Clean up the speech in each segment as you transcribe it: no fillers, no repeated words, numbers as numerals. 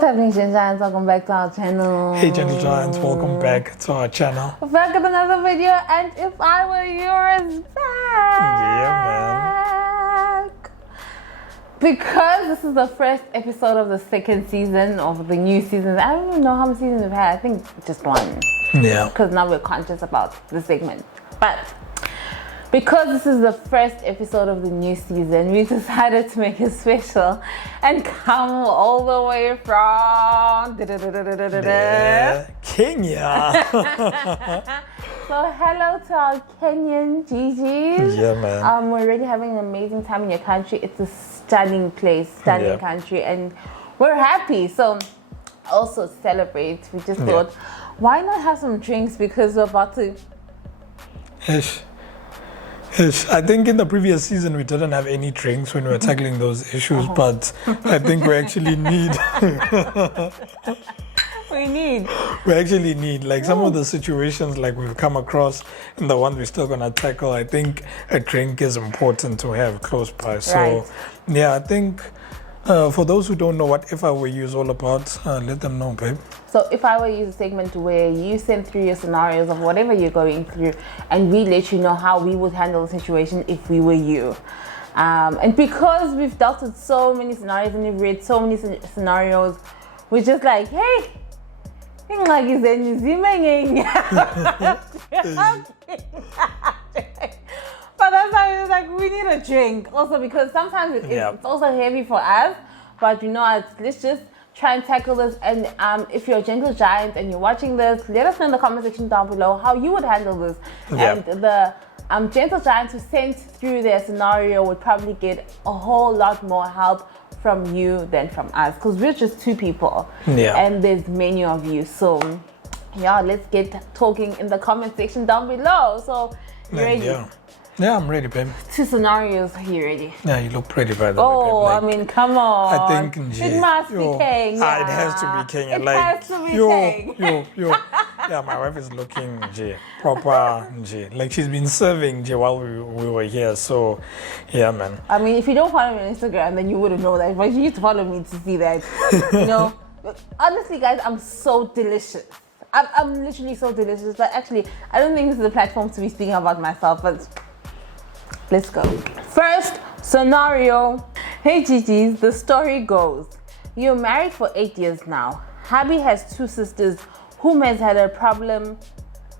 What's happening, Gen Giants? Welcome back to our channel. Hey Gentle Giants, welcome back to our channel. We're back with another video, and If I Were You is back. Yeah, man. Because this is the first episode of the second season of the new season. I don't even know how many seasons we've had. I think just one. Yeah. Because now we're conscious about the segment. But because this is the first episode of the new season, we decided to make it special and come all the way from Kenya. So hello to our Kenyan GGs. Yeah, man. We're really having an amazing time in your country. It's a stunning place, stunning country, and we're happy. So also celebrate. We just thought, why not have some drinks, because we're about to... Ish. I think in the previous season we didn't have any drinks when we were tackling those issues, but I think we actually need we actually need like some of the situations like we've come across and the ones we're still gonna tackle. I think a drink is important to have close by. So yeah, I think for those who don't know what If I Were You is all about, let them know, babe. So If I Were You is a segment where you send through your scenarios of whatever you're going through, and we let you know how we would handle the situation if we were you. And because we've dealt with so many scenarios and we've read so many scenarios, we're just like, hey, but that's why it's like we need a drink. Also because sometimes it's also heavy for us. But you know, let's just try and tackle this. And if you're a gentle giant and you're watching this, let us know in the comment section down below how you would handle this. And the gentle giants who sent through their scenario would probably get a whole lot more help from you than from us, because we're just two people and there's many of you. So yeah, let's get talking in the comment section down below. So you ready? Yeah, I'm ready, babe. 2 scenarios. Are you ready? Yeah, you look pretty, by the way, Oh, babe. Like, I mean, come on. I think it must be Kenya. It has to be Kenya. It like, has to be Kenya. Yeah, my wife is looking proper. Like she's been serving while we were here. So, yeah, man. I mean, if you don't follow me on Instagram, then you wouldn't know that. But you need to follow me to see that. You know, honestly, guys, I'm so delicious. I'm literally so delicious. But actually, I don't think this is a platform to be speaking about myself. But let's go. First scenario. Hey GGs, the story goes. You're married for 8 years now. Hubby has 2 sisters whom has had a problem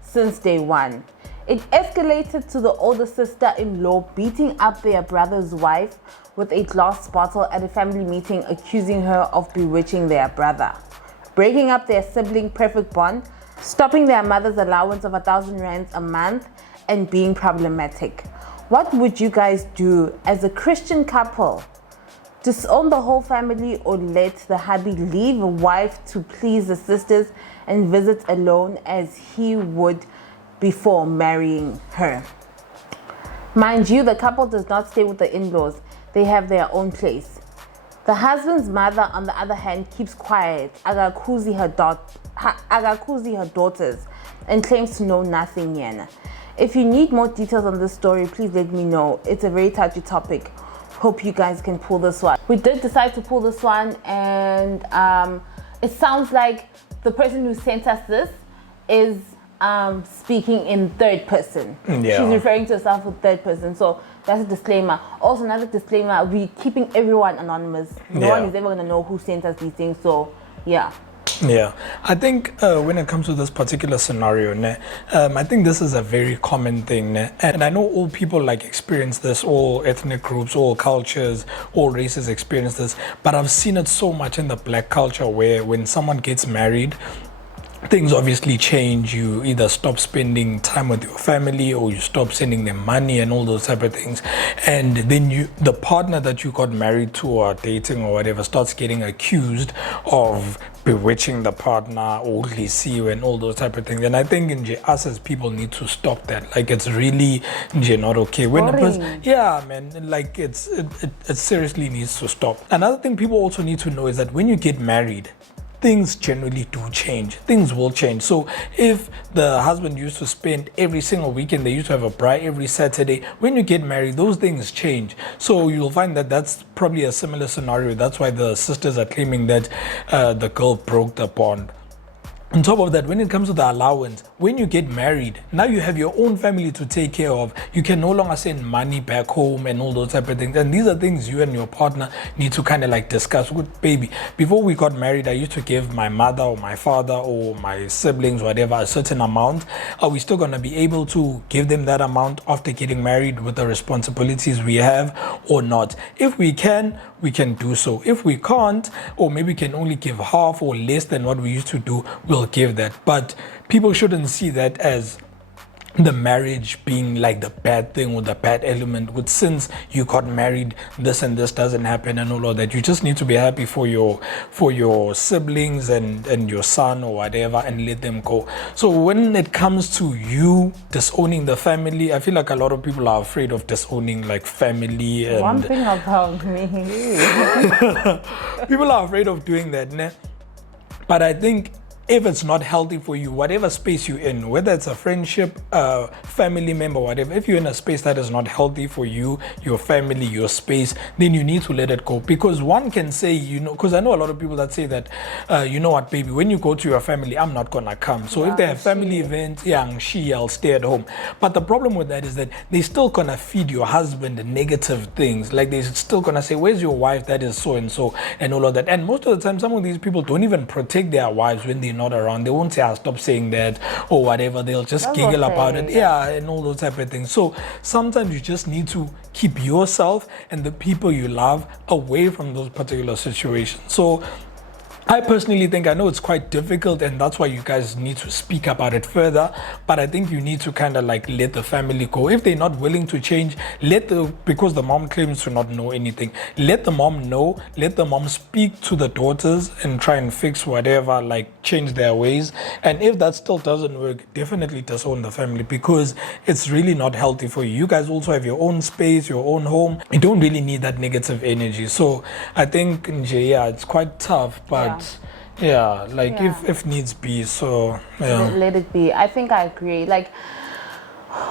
since day one. It escalated to the older sister-in-law beating up their brother's wife with a glass bottle at a family meeting, accusing her of bewitching their brother, breaking up their sibling perfect bond, stopping their mother's allowance of 1,000 rands a month, and being problematic. What would you guys do as a Christian couple? Disown the whole family, or let the hubby leave a wife to please the sisters and visit alone as he would before marrying her? Mind you, the couple does not stay with the in-laws. They have their own place. The husband's mother, on the other hand, keeps quiet, agakuzi her daughters, and claims to know nothing yet. If you need more details on this story, please let me know. It's a very touchy topic. Hope you guys can pull this one. We did decide to pull this one, and it sounds like the person who sent us this is speaking in third person. She's referring to herself with third person. So that's a disclaimer. Also, another disclaimer, we're keeping everyone anonymous. No one is ever going to know who sent us these things. So yeah. Yeah, I think when it comes to this particular scenario, I think this is a very common thing. And I know all people like experience this, all ethnic groups, all cultures, all races experience this. But I've seen it so much in the black culture where when someone gets married, things obviously change. You either stop spending time with your family, or you stop sending them money and all those type of things. And then the partner that you got married to or dating or whatever starts getting accused of bewitching the partner or you and all those type of things. And I think us as people need to stop that. Like, it's really not okay. When a person, like it seriously needs to stop. Another thing people also need to know is that when you get married, things generally do change. Things will change. So if the husband used to spend every single weekend, they used to have a braai every Saturday, when you get married, those things change. So you'll find that that's probably a similar scenario. That's why the sisters are claiming that the girl broke the bond. On top of that, when it comes to the allowance, when you get married, now you have your own family to take care of. You can no longer send money back home and all those type of things. And these are things you and your partner need to kind of like discuss. Good baby, before we got married, I used to give my mother or my father or my siblings, whatever, a certain amount. Are we still going to be able to give them that amount after getting married with the responsibilities we have or not? If we can do so. If we can't, or maybe can only give half or less than what we used to do, we'll give that. But people shouldn't see that as the marriage being like the bad thing or the bad element. With since you got married, this and this doesn't happen and all of that. You just need to be happy for your siblings and your son or whatever, and let them go. So when it comes to you disowning the family, I feel like a lot of people are afraid of disowning like family. And one thing about me, people are afraid of doing that, né? But I think if it's not healthy for you, whatever space you're in, whether it's a friendship, family member, whatever, if you're in a space that is not healthy for you, your family, your space, then you need to let it go. Because one can say, because I know a lot of people that say that, you know what, baby, when you go to your family, I'm not going to come. So if they have family events, I'll stay at home. But the problem with that is that they're still going to feed your husband negative things. Like they're still going to say, where's your wife? That is so and so and all of that. And most of the time, some of these people don't even protect their wives when they're not around. They won't say, I'll stop saying that or whatever. They'll just giggle about it. Yeah, and all those type of things. So sometimes you just need to keep yourself and the people you love away from those particular situations. So I personally think, I know it's quite difficult and that's why you guys need to speak about it further, but I think you need to kind of like let the family go. If they're not willing to change, because the mom claims to not know anything, let the mom know, let the mom speak to the daughters and try and fix whatever, like change their ways. And if that still doesn't work, definitely disown the family, because it's really not healthy for you. You guys also have your own space, your own home. You don't really need that negative energy. So I think, yeah, it's quite tough, but if needs be, so let it be. I think I agree. Like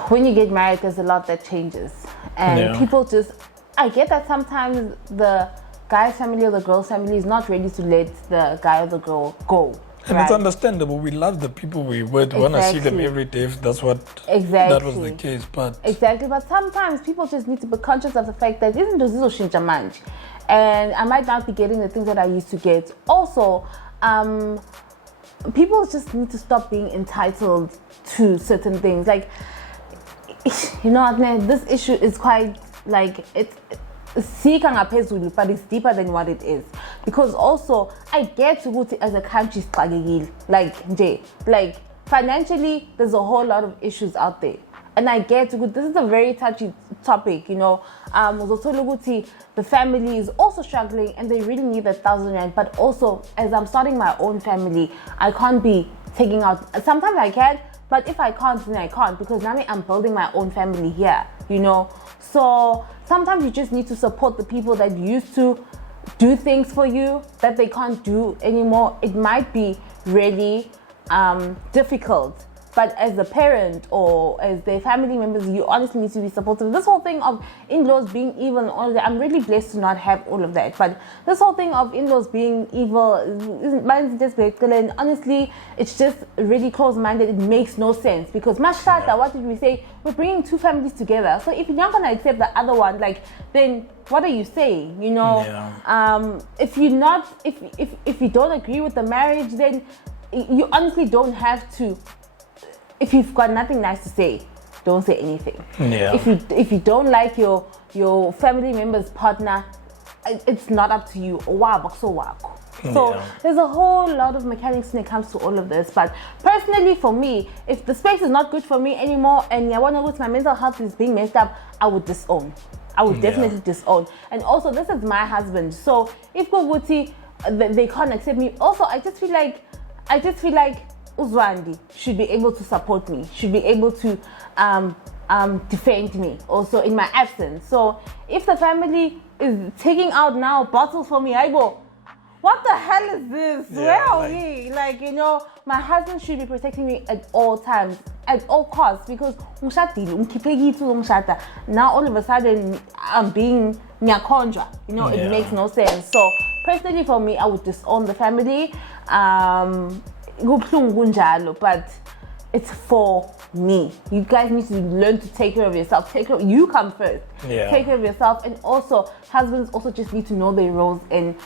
when you get married, there's a lot that changes, and people just, I get that sometimes the guy's family or the girl's family is not ready to let the guy or the girl go. And it's understandable. We love the people we would want to see them every day, if that's what that was the case. But sometimes people just need to be conscious of the fact that isn't this manage, and I might not be getting the things that I used to get. Also, people just need to stop being entitled to certain things. Like, you know what, man, this issue is quite like it's but it's deeper than what it is. Because also, I get to go to as a country, like financially, there's a whole lot of issues out there. And I get to go, this is a very touchy topic, the family is also struggling and they really need 1,000 rand. But also, as I'm starting my own family, I can't be taking out, sometimes I can, but if I can't, then I can't, because now I'm building my own family here, So sometimes you just need to support the people that used to do things for you that they can't do anymore. It might be really difficult, but as a parent or as their family members, you honestly need to be supportive. This whole thing of in-laws being evil and all of that, I'm really blessed to not have all of that. But this whole thing of in-laws being evil, and honestly, it's just really close-minded. It makes no sense, because Mashata, what did we say? We're bringing two families together. So if you're not going to accept the other one, then what are you saying? If you don't agree with the marriage, then you honestly don't have to. If you've got nothing nice to say, don't say anything. Yeah. If you don't like your family member's partner, it's not up to you. So there's a whole lot of mechanics when it comes to all of this. But personally, for me, if the space is not good for me anymore and I want to go to my mental health is being messed up, I would disown. I would definitely disown. And also, this is my husband. So if Koguti, they can't accept me. Also, I just feel like Mzwandile should be able to support me, should be able to defend me also in my absence. So if the family is taking out now bottles for me, I go, what the hell is this? Yeah, Where are we? Like, you know, my husband should be protecting me at all times, at all costs, because now all of a sudden I'm being nyakonja. You know, it makes no sense. So personally for me, I would disown the family. But it's for me. You guys need to learn to take care of yourself. You come first. Yeah. Take care of yourself, and also husbands also just need to know their roles in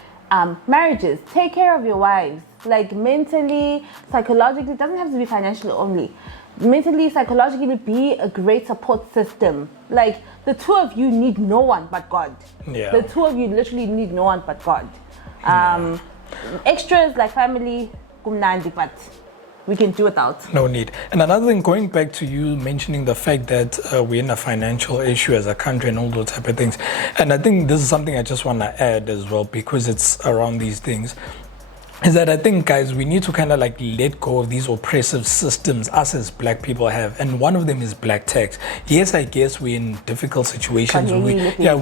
marriages. Take care of your wives, like mentally, psychologically. It doesn't have to be financially only. Mentally, psychologically, be a great support system. Like the two of you need no one but God. Yeah. The two of you literally need no one but God. Extras like family, kumnandi, but we can do without. No need. And another thing, going back to you mentioning the fact that we're in a financial issue as a country and all those type of things. And I think this is something I just want to add as well, because it's around these things. Is that I think, guys, we need to kind of like let go of these oppressive systems us as black people have, and one of them is black tax. Yes, I guess we're in difficult situations. We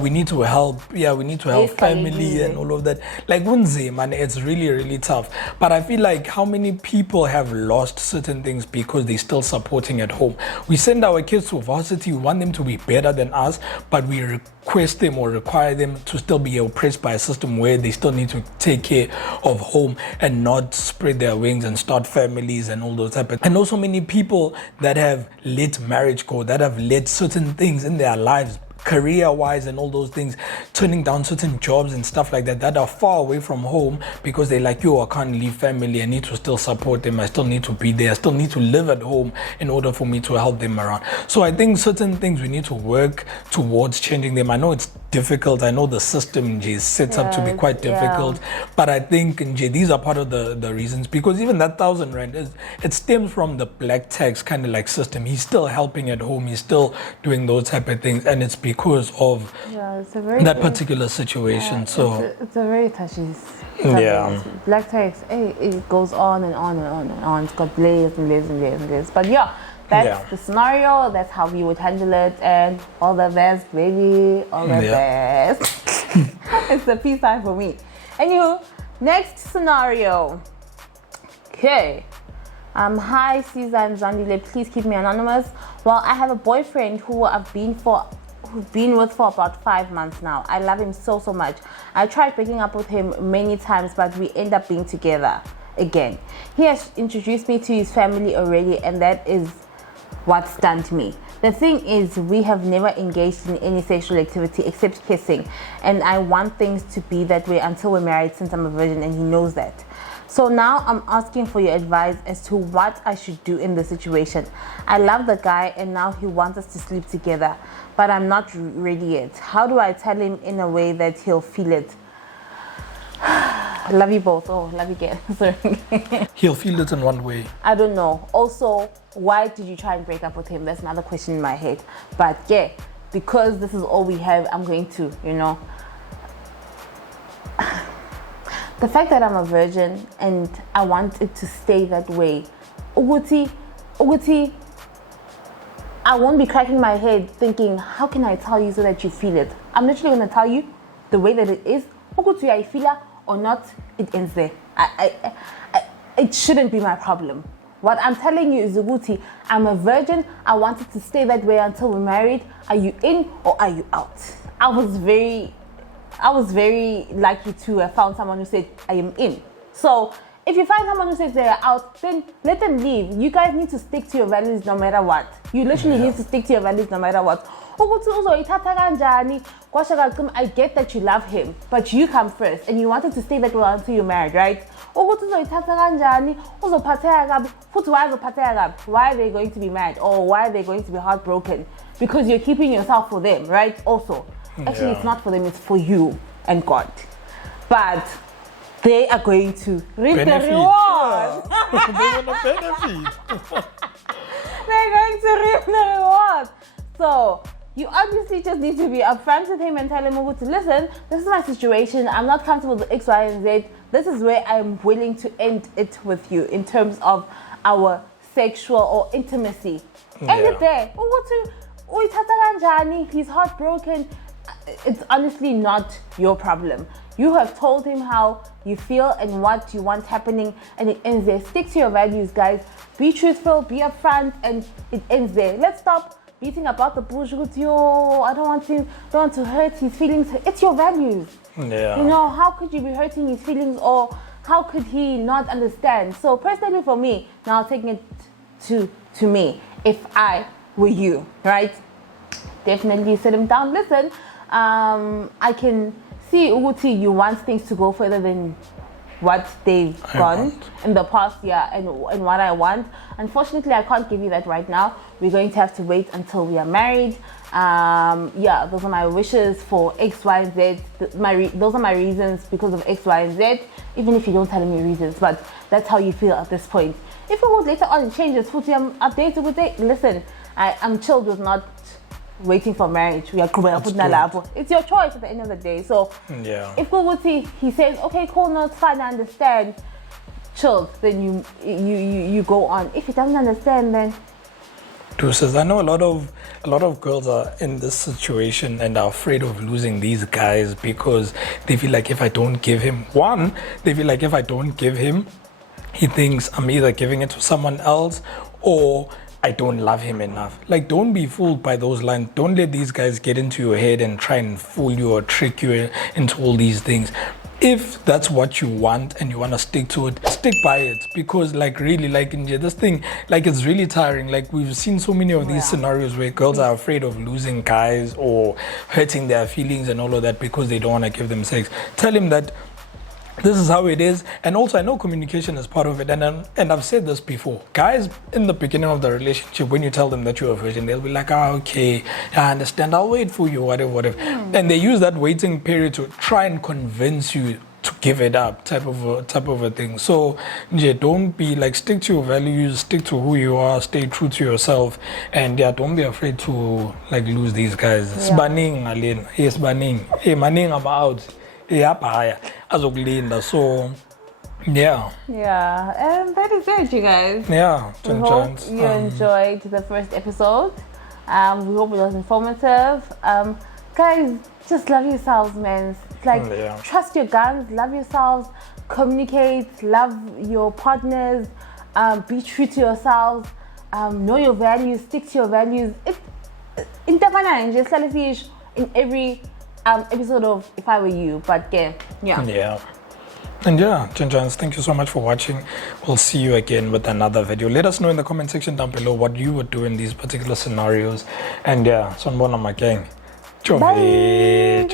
need to help. Yeah, we need to help family and all of that. Like unzima, man, it's really, really tough. But I feel like how many people have lost certain things because they're still supporting at home. We send our kids to varsity. We want them to be better than us, but we request them or require them to still be oppressed by a system where they still need to take care of home and not spread their wings and start families and all those type of. And also many people that have let marriage go, that have let certain things in their lives, career-wise and all those things, turning down certain jobs and stuff like that, that are far away from home because they're like, yo, I can't leave family, I need to still support them, I still need to be there, I still need to live at home in order for me to help them around. So I think certain things we need to work towards changing them. I know it's difficult, I know the system is set up to be quite difficult, but I think these are part of the reasons, because even that 1,000 rand, it stems from the black tax kind of like system. He's still helping at home, he's still doing those type of things, and it's because of that particular situation. So it's a very touchy subject. Black tax, it goes on and on and on and on. It's got layers and layers and layers and layers. But that's the scenario. That's how we would handle it. And all the best, baby. All the best. It's a peace sign for me. Anywho, next scenario. Okay. Hi, Siza and Mzwandile. Please keep me anonymous. Well, I have a boyfriend who I've been with for about 5 months now. I love him so much. I tried breaking up with him many times, but we end up being together again. He has introduced me to his family already, and that is what stunned me. The thing is, we have never engaged in any sexual activity except kissing, and I want things to be that way until we're married, since I'm a virgin and he knows that. So now I'm asking for your advice as to what I should do in the situation. I love the guy and now he wants us to sleep together, but I'm not ready yet. How do I tell him in a way that he'll feel it? Love you both. Oh, love you again. Sorry. He'll feel it in one way. I don't know. Also, why did you try and break up with him? That's another question in my head. But yeah, because this is all we have, I'm going to, the fact that I'm a virgin and I want it to stay that way, Uguti, I won't be cracking my head thinking, how can I tell you so that you feel it? I'm literally going to tell you the way that it is. Uguti, I feel it or not, it ends there. It shouldn't be my problem. What I'm telling you is, Uguti, I'm a virgin. I want it to stay that way until we're married. Are you in or are you out? I was very lucky to have found someone who said, I am in. So if you find someone who says they're out, then let them leave. You guys need to stick to your values no matter what. You literally need to stick to your values no matter what. I get that you love him, but you come first and you wanted to stay that way until you're married, right? Why are they going to be mad, or why are they going to be heartbroken? Because you're keeping yourself for them, right? Also, actually, it's not for them, it's for you and God. But they are going to reap the reward. They want to benefit. They're going to reap the reward. So you obviously just need to be upfront with him and tell him, listen, this is my situation. I'm not comfortable with X, Y, and Z. This is where I'm willing to end it with you in terms of our sexual or intimacy. End it there. He's heartbroken. It's honestly not your problem. You have told him how you feel and what you want happening, and it ends there. Stick to your values, guys. Be truthful, be upfront, and it ends there. Let's stop beating about the bush with I don't want to hurt his feelings. It's your values. Yeah. You know, how could you be hurting his feelings, or how could he not understand? So personally for me, now taking it to me, if I were you, right? Definitely sit him down. Listen, I can see Uguti, you want things to go further than what they've gone in the past year and what I want. Unfortunately, I can't give you that right now. We're going to have to wait until we are married. Yeah, those are my wishes for X, Y, and Z. Those are my reasons because of X, Y, and Z. Even if you don't tell me your reasons, but that's how you feel at this point. If it would later on changes, I'm updated with it. Listen, I'm chilled with not waiting for marriage. We are It's your choice at the end of the day. So yeah, if Guguti, he says, okay, cool, no, it's fine, I understand, chilled, then you go on. If he doesn't understand, then deuces. I know a lot of girls are in this situation and are afraid of losing these guys because they feel like if I don't give him he thinks I'm either giving it to someone else or I don't love him enough. Like, don't be fooled by those lines. Don't let these guys get into your head and try and fool you or trick you into all these things. If that's what you want and you want to stick to it, stick by it. Because like really, like in this thing, like it's really tiring. Like we've seen so many of these scenarios where girls are afraid of losing guys or hurting their feelings and all of that because they don't want to give them sex. Tell him that this is how it is. And also, I know communication is part of it. And I've said this before. Guys, in the beginning of the relationship, when you tell them that you're a virgin, they'll be like, okay, I understand. I'll wait for you, whatever. And they use that waiting period to try and convince you to give it up, type of a thing. So, yeah, don't be like, stick to your values, stick to who you are, stay true to yourself. And yeah, don't be afraid to like lose these guys. Sbaning, Aline. Yes, Baning. Hey, Maning, I'm out. So yeah, and that is it, you guys. We hope you enjoyed the first episode. We hope it was informative. Guys, just love yourselves, man. Like, trust your guns, love yourselves, communicate, love your partners, be true to yourselves, know your values, stick to your values. In every episode of If I Were You, but yeah. And yeah, Jinjans, thank you so much for watching. We'll see you again with another video. Let us know in the comment section down below what you would do in these particular scenarios. And yeah, sonbona my gang. Bye.